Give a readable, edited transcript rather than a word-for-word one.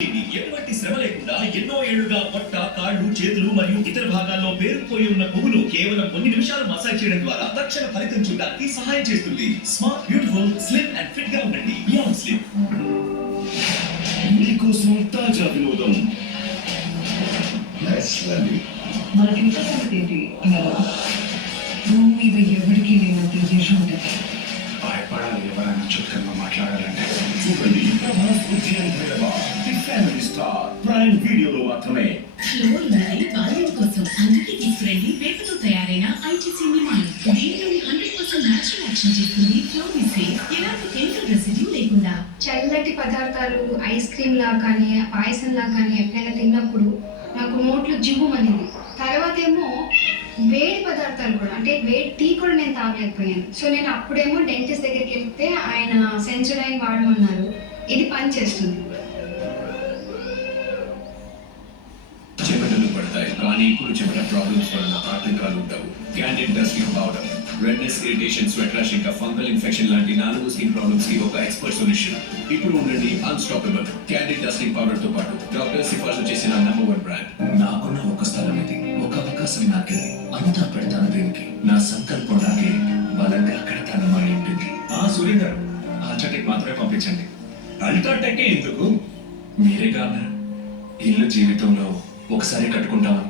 ఎటువంటి శ్రమ లేకుండా ఎన్నో ఏళ్లుగా పొట్ట, కాళ్ళు, చేతులు మరియు ఇతర భాగాల్లో పేరుకుపోయి ఉన్న కొవ్వును కేవలం కొన్ని నిమిషాలు మసాజ్ చేయడం ద్వారా తక్షణ ఫలితం చూడడానికి సహాయం చేస్తుంది. Smart, beautiful, slim and fit గా ఉండండి. Beyond slim. మీకోసం తాజా వినోదం. మన ఇంట్లో ఏంటి భూమి మీద ఎవరికి లేనంత దేశం ఉంటుంది. భయపడాలి ఎవరైనా చుట్టూ మాట్లాడాలంటే. చూడండి ఫ్యామిలీ స్టార్ ప్రైమ్ వీడియోలో మాత్రమే. బాల్యం కోసం అందుకే తీసుకురండి పేపర్తో తయారైన ఐటీసీ నిమాలు. దీనిలోని 100% న్యాచురల్ యాక్షన్ చేస్తుంది ఫ్లోమిసే. ఎలాంటి కెమికల్ రెసిడ్యూ లేకుండా. చల్లటి పదార్థాలు ఐస్ క్రీమ్ లా కానీ పాయసం లా కానీ ఎప్పుడైనా తిన్నప్పుడు నాకు నోట్లో జివ్వుమనేది. తర్వాత ఏమో వేడి పదార్థాలు కూడా అంటే వేడి టీ కూడా నేను తాగలేకపోయాను. సో నేను అప్పుడేమో డెంటిస్ట్ దగ్గరికి వెళ్తే ఆయన సెన్సోడైన్ వాడమన్నారు. ఇది పని చేస్తుంది. చెమటలు పడతాయి కానీ ఇప్పుడు చెమట ప్రాబ్లమ్స్ వలన ఆటంకాలు ఉండవు. Candid dusting powder redness, irritation, sweat rash ఇంకా ఫంగల్ ఇన్ఫెక్షన్ లాంటి 4 స్కిన్ ప్రాబ్లమ్స్ కి ఒక ఎక్స్పర్ట్ సొల్యూషన్. ఇప్పుడు ఉండండి అన్స్టాపబుల్ క్యాండిడ్ డస్టింగ్ పౌడర్ తో పాటు డాక్టర్ సిఫార్సు చేసిన #1 బ్రాండ్. నాకున్న ఒక స్థలం ఇది, ఒక అవకాశం నాకిది. అంతా పెడతాను దీనికి. నా సంకల్పం నాకే బలంగా కడతానమని ఉంటుంది. సురేందర్ అల్ట్రాటెక్ మాత్రమే పంపించండి. అల్ట్రాటెక్ ఎందుకు? మీరే కాదు, ఇల్లు జీవితంలో ఒకసారి కట్టుకుంటామని